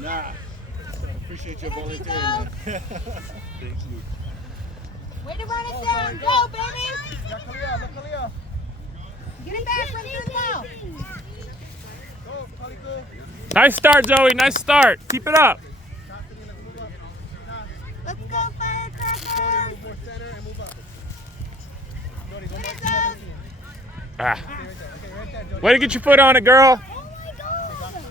Nah. Appreciate your volunteering. Thank you. Way to run it down. Go, baby. Get it back from your mouth. Nice start, Zoe. Nice start. Keep it up. Let's go, Firecrackers. Ah. Way to get your foot on it, girl. Oh my God.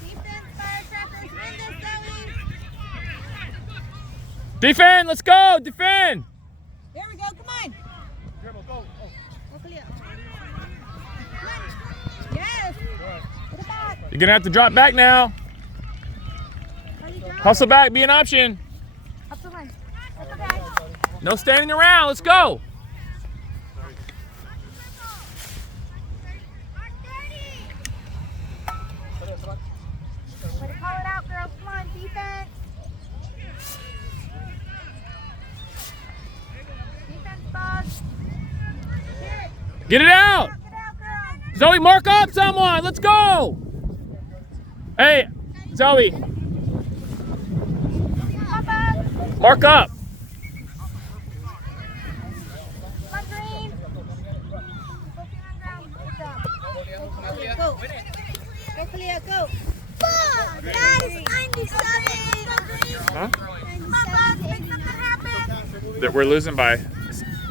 Defense, Firecrackers, win this, Zoe. Defend. Let's go. Defend. There we go. Come on. Go, Kalia. Yes. Put it back. You're going to have to drop back now. Hustle back. Be an option. Up the line. Up the back. No standing around. Let's go. Way to call it out, girls. Come on, defense. Defense, boss. Get it out. Get out, girls. Zoe, mark up someone. Let's go. Hey, Zoe. Mark up. Come on, Green. Focus on ground. Good job. Go. Go, Kalia, go. That is 97. Huh? Come on, boss. Make something happen. That we're losing by,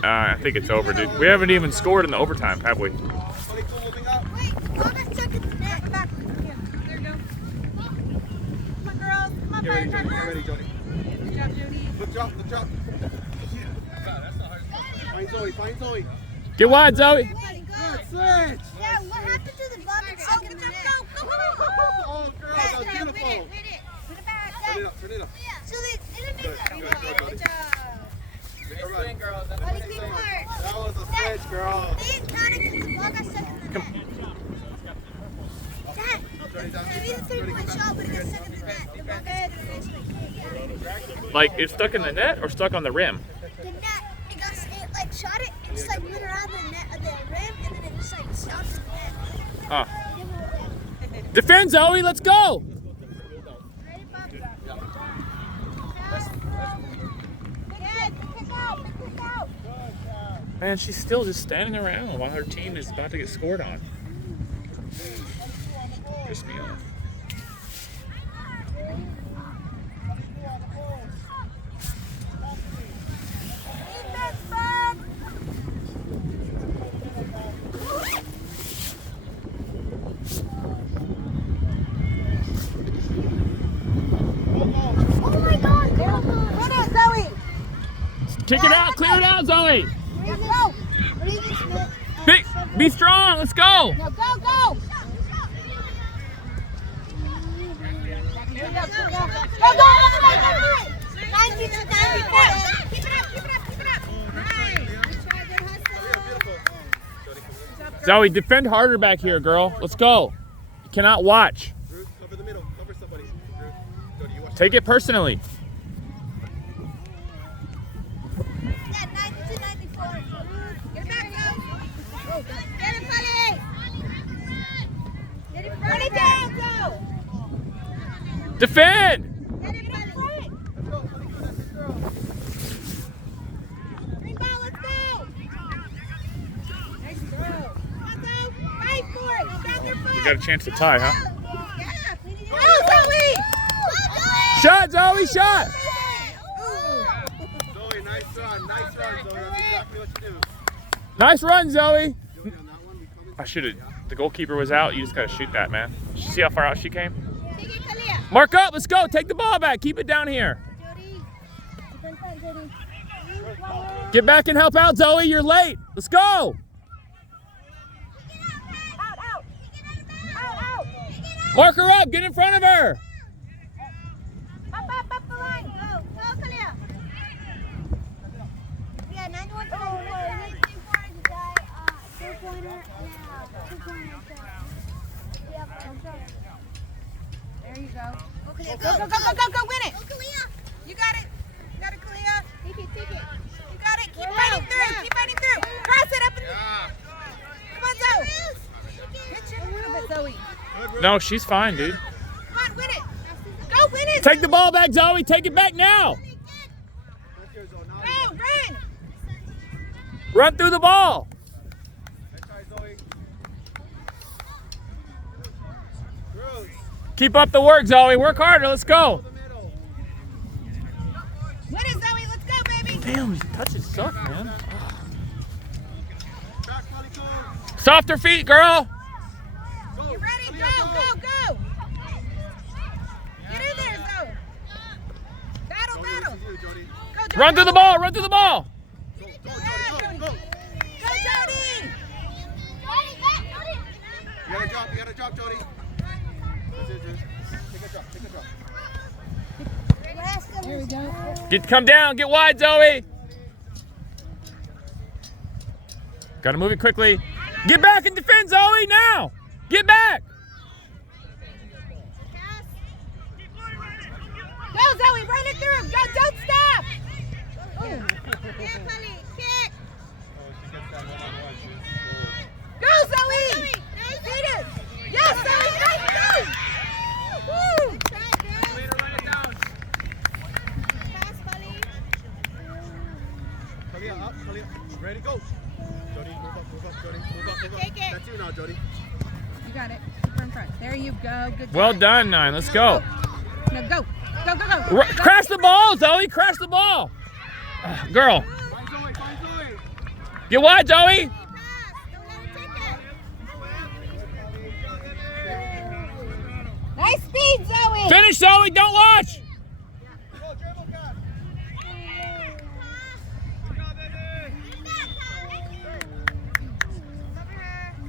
I think it's over, dude. We haven't even scored in the overtime, have we? Wait, go back, check the net. Back. Here. There you go. Come on, girls. Come on, Firecrackers. Good job, Jody. Good job. Find Zoe. Get wide, Zoe. Good switch. Yeah, what happened to the ball that stuck in the net? Go. Oh, girl, that was beautiful. Win it. Put it back. Turn it up. So good job. Good girls. What do you think, Mark? That was a switch, girl. They didn't count it because the ball got stuck in the net. Dad, maybe it's a 3-point shot, but it got stuck in the net. The ball got stuck in the net. Like, it's stuck in the net or stuck on the rim? The net, it like shot it and just like went around the net of the rim and then it just like stopped in the net. Huh. Defend, Zoe. Let's go. Ready, Bob? Kick out. Man, she's still just standing around while her team is about to get scored on. Piss me off. Oh my God, girl. Run it, Zoe. Kick it out. Clear it out, Zoe. Go. Be strong. Let's go. No, go. Go. Go. 90 to 94. Keep it up. Nice. Zoe, defend harder back here, girl. Let's go. You cannot watch. Cover the middle. Cover somebody. Take it personally. Yeah, 90 to 94. Get it back, go. Get it, Polly. Get it, run it down, go. Defend. Get it, Polly. Green ball, let's go. Nice throw. Come on, Zoe. Fight for it. Stand your foot. You got a chance to tie, huh? Yeah. Go, Zoe. Shot, Zoe. Shot. Zoe, nice run, Zoe. That's exactly what you do. Nice run, Zoe. Jody, on that one, we come in. I should have. The goalkeeper was out. You just got to shoot that, man. See how far out she came? Take it, Kalia. Mark up. Let's go. Take the ball back. Keep it down here. Jody. Defend front, Jody. Get back and help out, Zoe. You're late. Let's go. Out. Mark her up. Get in front of her. Up the line. Go, Kalia. Yeah, 91 to 94. Two-pointer now. There you go. Go, win it. You got it, Kalia. Take it. You got it. Keep fighting through. Cross it up. Come on, Zoe. Zoe. No, she's fine, dude. Come on, win it. Go win it. Take the ball back, Zoe. Take it back now. Go, run. Run through the ball. Keep up the work, Zoe. Work harder. Let's go. Win it, Zoe. Let's go, baby. Damn, touches suck, man. Softer feet, girl. You ready? Go, go, go. Get in there, Zoe. Battle, battle. Go, Jody. Run through the ball. Run through the ball. Yeah, Jody. Go, Jody. You gotta drop, Jody. Take a drop. There we go. Come down. Get wide, Zoe. Gotta move it quickly. Get back and defend, Zoe, now. Get back. Go, Zoe. Run it through. Go, don't stop. Go, Zoe. Beat it. Yes, Zoe. Nice. Woo. Kalia up. Ready, go. Jody, move up, Jody. Move up. Take it. That's you now, Jody. You got it. Keep her in front. There you go. Good job. Well done, 9. Let's go. No, go. Go. Crash the ball, Zoe. Crash the ball. Girl. Find Zoe. Get wide, Zoe. Nice speed, Zoe. Finish, Zoe. Don't watch.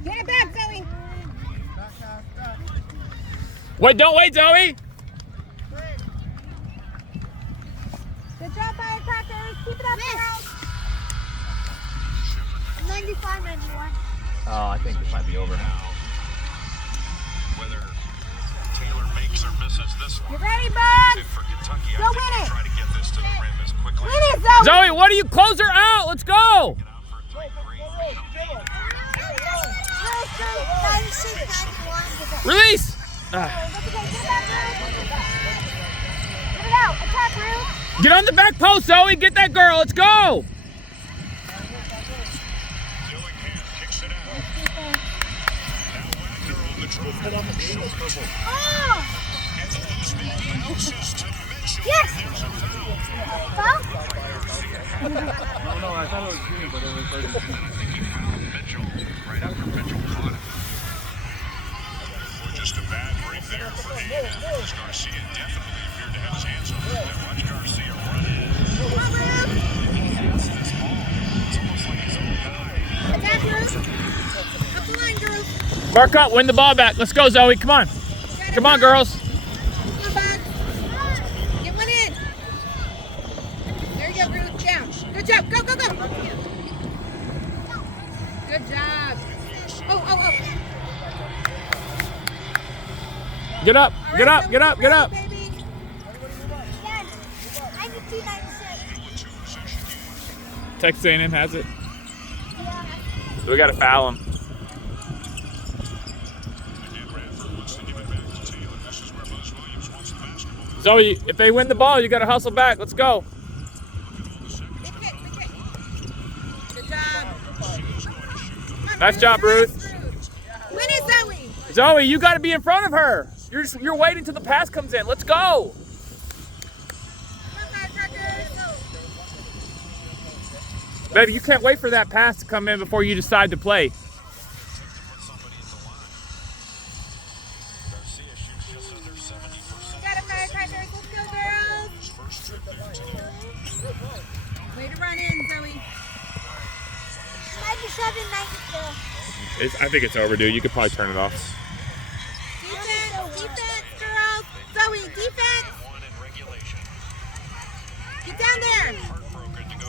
Get it back, Zoe. Wait, don't wait, Zoe. Good job, Firecrackers. Keep it up, girls. 95-91. Oh, I think this might be over now. Whether Taylor makes or misses this one. You ready, Bugs? For Kentucky, Go I think win it. try to get this to the rim as quickly Win it, Zoe. Zoe, what do you close her out? Let's go. Release. Get it out. Attack, Ruth. Get on the back post, Zoe. Get that girl. Let's go. Oh! Yes! Huh? No, I thought it was green, but it was like Mitchell, right after Mitchell caught it. Or just a bad break there for the Garcia definitely appeared to have his hands on it. Watch Garcia run in. This ball, it's almost like his own guy. Attack, Ruth. Up the line, girls. Mark up. Win the ball back. Let's go, Zoe. Come on. Come on, girls. Come back. Get one in. There you go, Ruth. Down. Good job. Go. Good job. Oh. Get up. Get up. Baby. Texas A&M has it. So we got to foul him. Zoe, if they win the ball, you got to hustle back. Let's go. Big hit. Good job. Nice job, Ruth. Win it, Zoe. Zoe, you got to be in front of her. You're waiting till the pass comes in. Let's go. Baby, you can't wait for that pass to come in before you decide to play. Got it, Firecrackers. Let's go, girls. Way to run in, Zoe. 97-92. I think it's over, dude. You could probably turn it off. Defense, girls. Zoe, defense. Get down there.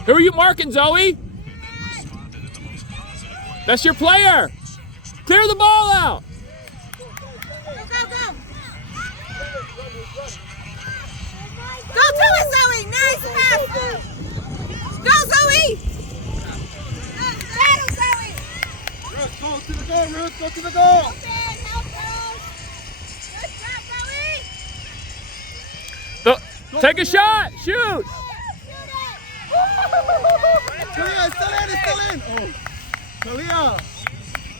Who are you marking, Zoe? That's your player. Clear the ball out. Go. Go to it, Zoe. Nice pass. Go, Zoe. Battle, Zoe. Ruth, go to the goal, Ruth. Go to the goal. Help her. Take a shot. Shoot. Talia, it's still in, it's still in. Oh, Talia,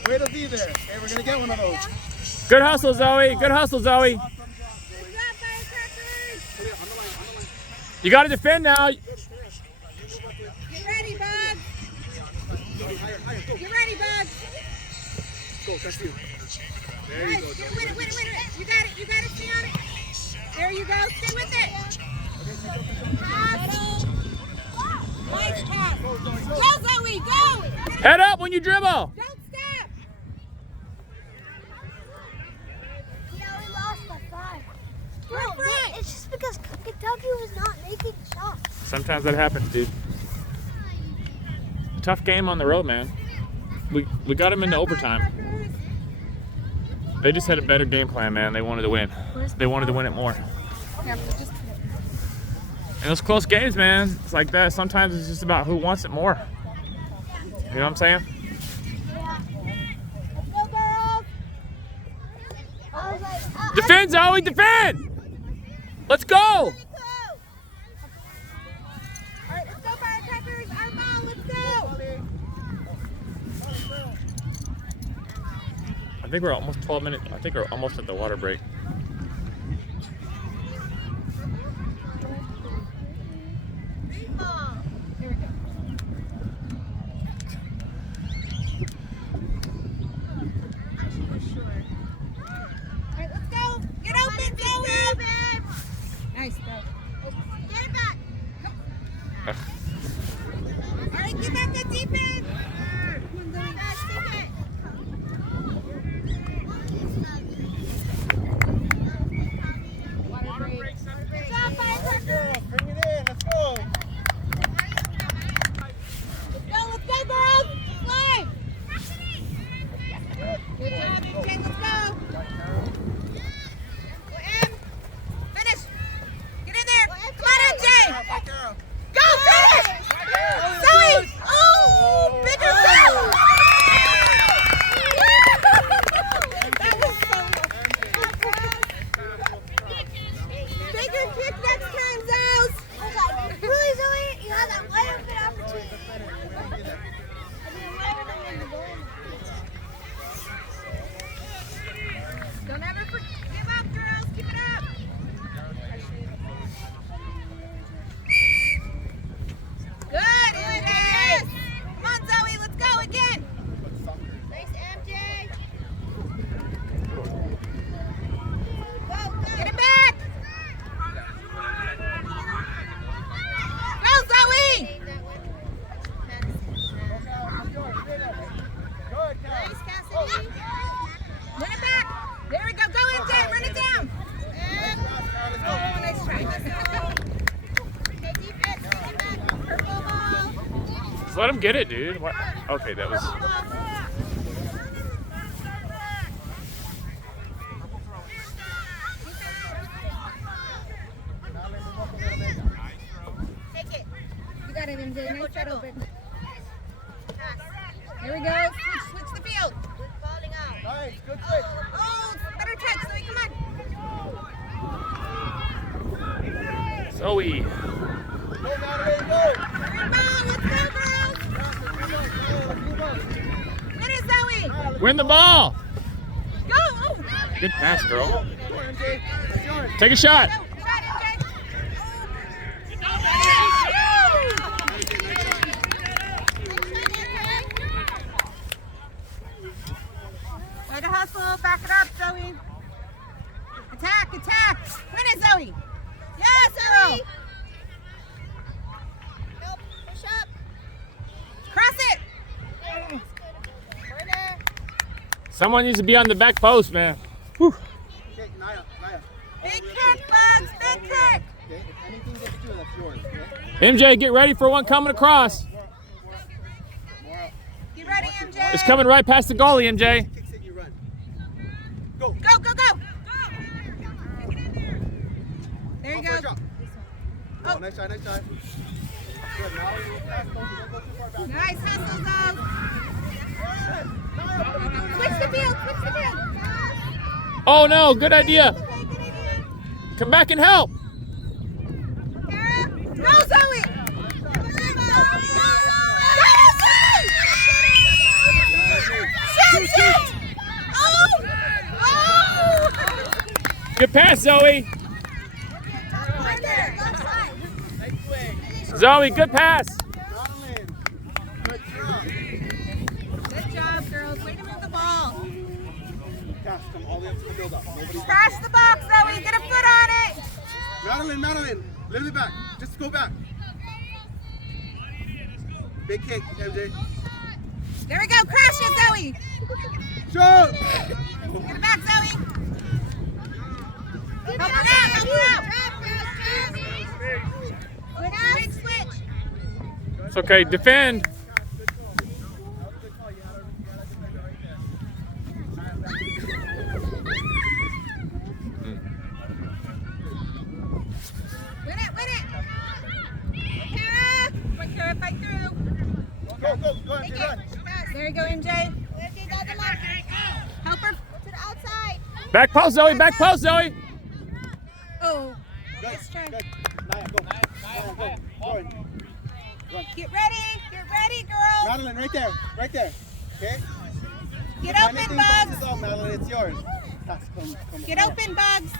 way to be there. Hey, we're gonna get one of those. Good hustle, Zoe. Good hustle, Zoe. Good job, Firecrackers. Talia, on the line, on the line. You got to defend now. Get ready, Bugs. Higher, higher, go. Get ready, Bugs. Go, that's you. There you Nice. go. Get win it. You got it. You got it. Stay on it. There you go. Stay with it. Pass. Nice pass. Go, Zoe. Go. Head up when you dribble. Don't stop. Yeah, we lost by 5. You're No, right. it's just because Kentucky was not making shots. Sometimes that happens, dude. Tough game on the road, man. We got them into overtime. They just had a better game plan, man. They wanted to win. They wanted to win it more. And those close games, man, it's like that. Sometimes it's just about who wants it more. You know what I'm saying? Let's go, girls. I was like, Defend, Zoe, defend! Let's go! All right, let's go, Firecrackers. Our ball. Let's go. I think we're almost 12 minutes. I think we're almost at the water break. All right, let's go. Get open, Zoe. Nice, go. get it back. All right, get back that defense. Come on, Zoe. Take it. Water break. Good job, Firecrackers. Bring it in, let's go. Let's go, girls. Slide. Good job, MJ. Let's go. Go, Em. Finish. Get in there. Come on, MJ. Go, finish. Zoe. Oh, bigger goal. That was so bigger kick next time, Zoes. I was like, really, Zoe? You had that wide open opportunity. I didn't let them in the goal. Don't ever give up, girls. Keep it up. Good, MJ. Come on, Zoe. Let's go again. Thanks, MJ. Get it back. Go, Zoe. Good, Cal. Thanks, Cassidy. Win it back. There we go. Go, MJ. Run it down. Oh, nice try. Hey, defense, take it back. Purple ball. Just let them get it, dude. What? Okay, that was. Take it. You got it, MJ. Nice shot open. There we go. Switch the field. Good falling out. Nice, good switch. Oh, better touch, Zoe. Come on. Zoe. Go, Natalie, go. Green ball. Let's go, girls. Get it, Zoe. Win the ball. Go. Oh. Good pass, girl. Go, MJ. That's yours. Take a shot. Go. Shot, MJ. Way to hustle. Back it up, Zoe. Attack, attack. Win it, Zoe. Yes, girl. Nope. Push up. Cross it. Corner. Someone needs to be on the back post, man. Whew. Okay, Naya. Big kick, Bugs. Big kick. Okay, if anything gets you, that's yours. Okay? MJ, get ready for one coming across. Get ready, MJ. It's coming right past the goalie, MJ. Kicks it, you run. Go. Go, go, go. There you Go for a go. drop. Oh, nice shot, nice shot. Good, now you pass, don't go too far back. Nice hustle, Zoe. Naya. Switch the field. Switch the field. Oh no, good idea. Okay, good idea. Come back and help. Good pass, Zoe. Right there, left side. Zoe, good pass. Madeline. Good job. Good job, girls. Way to move the ball. Cash, come all the way up to the build up. Crash the box, Zoe. Get a foot on it. Madeline, little bit back. Just go back. Big kick, MJ. There we go. Crash it, Zoe. Shoot! Get it back, Zoe. Help her out. Help her out. Big switch. It's okay. Defend. Win it. Kara. Come on, Kara. Fight through. Go, MJ, run. There you go, MJ. Help her. To the outside. Back post, Zoe. Back post, Zoe. Oh. Good, Nice try. good. Naya, go. Run. Get ready, girls. Madeline, right there. Okay? Get If open, anything Bugs. bounces off, Madeline, it's yours. Pass, come Get here. open, Bugs.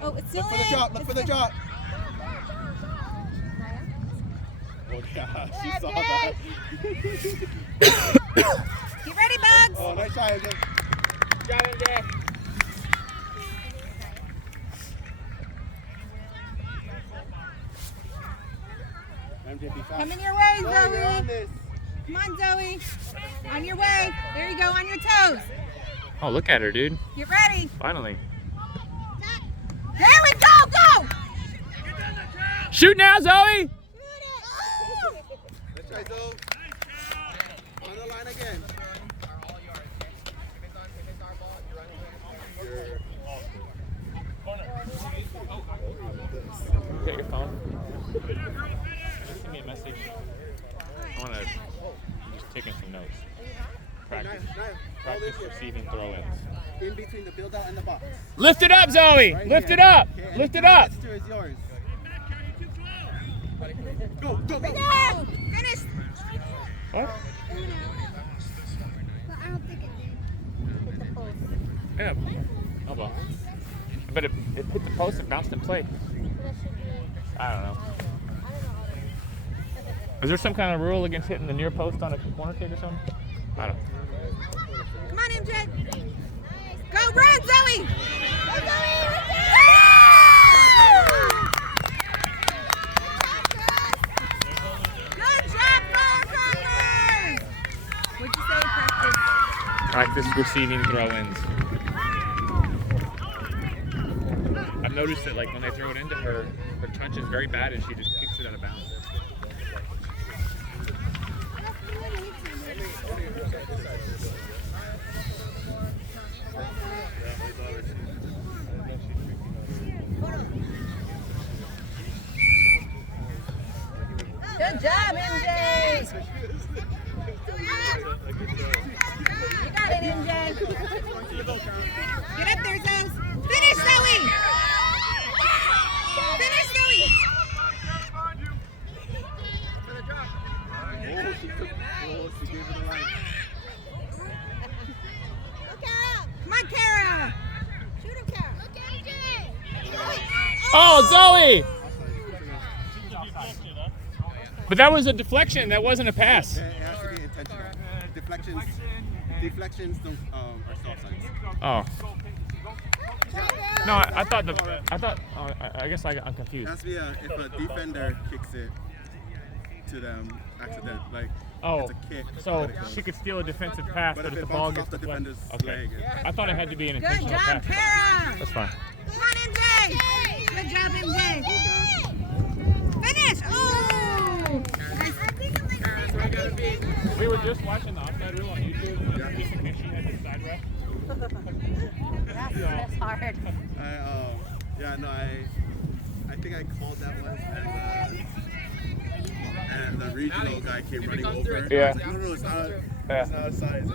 Oh, it's still Look for the in. drop, look It's for the in. drop. Oh, yeah, she saw that. Get ready, Bugs. Oh, nice try, MJ. MJ, be fast. Coming your way, Oh, you're on Zoe. this. Come on, Zoe. On your way. There you go, on your toes. Oh, look at her, dude. Get ready. Finally. There we go, go. Shoot now, Zoe. Let's try, Zoe. On the line again. Take your phone. Send me a message. I want to. I'm just taking some notes. Practice receiving throw-ins. In between the build out and the box. Lift it up, Zoe. Right Lift here. it up. Okay, Lift it anything up. that gets to is yours. Go. Go. Finish. What? But I don't think it did. Hit the post. Yeah. Oh well. But it hit the post and bounced in play. I don't know. Is there some kind of rule against hitting the near post on a corner kick or something? I don't know. Come on, MJ. Go, run, Zoe. Good job, Firecrackers. What'd you say, practice? Practice receiving throw-ins. I've noticed that like when they throw it into her, her touch is very bad and she just kicks it out of bounds. Good job, MJ. You got it, MJ. Get up there, Zoe. Finish, Zoe. Finish, Zoe. She gave it a line. Come on, Kara. Shoot him, Kara. Look at MJ. Oh, Zoe! But that was a deflection. That wasn't a pass. It has to be intentional. Deflections don't are stop signs. Oh. No, I thought I guess I'm It confused. has to be if a defender kicks it to them, accident, like Oh, it's a kick. so but it goes. she could steal a defensive pass, But but if if it the ball bounces gets off the deflected. defender's Okay. leg, I thought it had to be an Good intentional job, pass. Kara. That's fine. Come on, MJ. Good job, MJ. Finish. Oh. We were just watching the offside rule on YouTube, and Casey Mitchell had his side ref. That's hard. I think I called that one, and the regional guy came running over. Yeah. I was like, no, it's not. Yeah. It's not a size.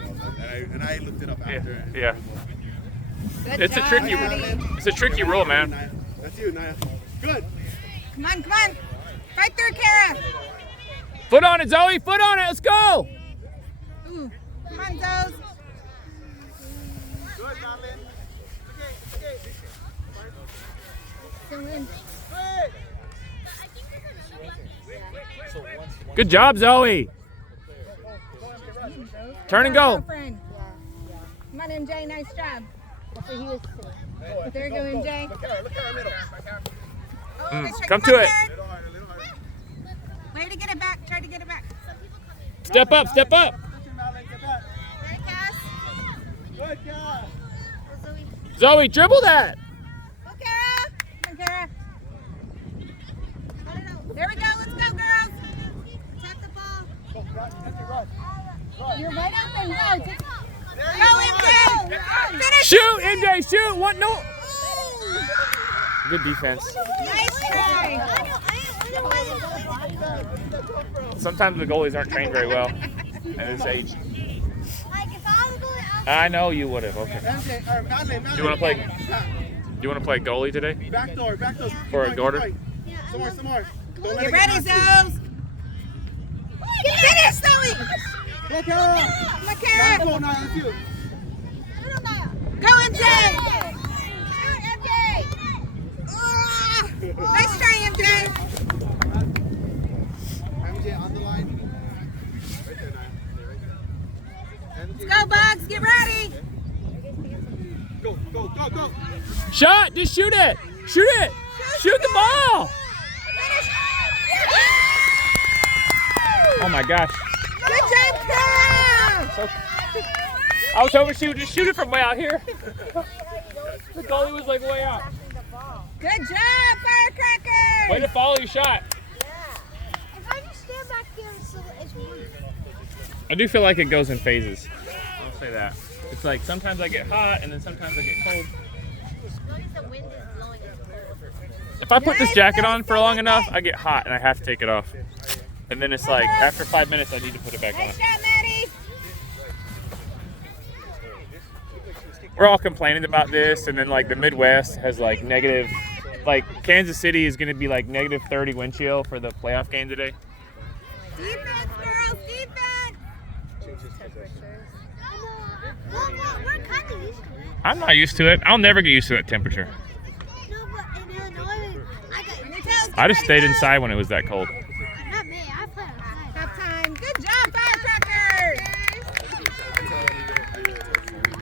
And I looked it up after. Yeah. Good It's a job, tricky, Daddy. it's a tricky rule, man. Naya. That's you, Naya. Good. Come on. Fight through, Kara. Foot on it, Zoe. Foot on it. Let's go. Ooh. Come on, Zoe. still in. Good job, Zoe. Turn and go. Girlfriend. Come on, MJ. Nice job. That's what he was saying. There you go, MJ. Look at her middle. Oh, nice try. Come to it. Little harder, little harder. Way to get it back. Try to get it back. Step up, step up. Ready, Cass? Good job. Zoe, dribble that. Go, Kara. Come on, Kara. There we go. Let's go, girls. Tap the ball. You're right open. Go. Go, MJ. Finish. Shoot, MJ, shoot. What? No. Good defense. Nice try. Sometimes the goalies aren't trained very well at this age. Like if I was going out. I know you would have. Okay. MJ, or Madeline, Do you want to play? Do you want to play goalie today? Back door, back door. For a daughter? Some more, some more. Don't let Get it ready, past you. Zoes. Finish, Zoe. Go, Kara. Come on, Back Kara. door, now, that's you. Go, MJ. Nice try, MJ. MJ on the line. Right there, Naya. Right there. MJ. Go, Bugs. Get ready. Go, go, go, go. Shot. Just shoot it. Shoot it. Shoot the ball. Oh my gosh. Good job, Kara. I was hoping she would just shoot it from way out here. The goalie was like way out. Good job, Firecrackers. Way to follow your shot. If I just stand back here, so it's moving. I do feel like it goes in phases. I'll say that. It's like sometimes I get hot and then sometimes I get cold. If I put this jacket on for long enough, I get hot and I have to take it off. And then it's like after 5 minutes I need to put it back on. Nice job, Maddie. We're all complaining about this, and then like the Midwest has like negative, like Kansas City is going to be like negative 30 wind chill for the playoff game today. Defense, girls, defense. We're kind of used to it. I'm not used to it. I'll never get used to that temperature. No, but in Illinois, I got. On your toes, I just get stayed ready, inside when it was that cold.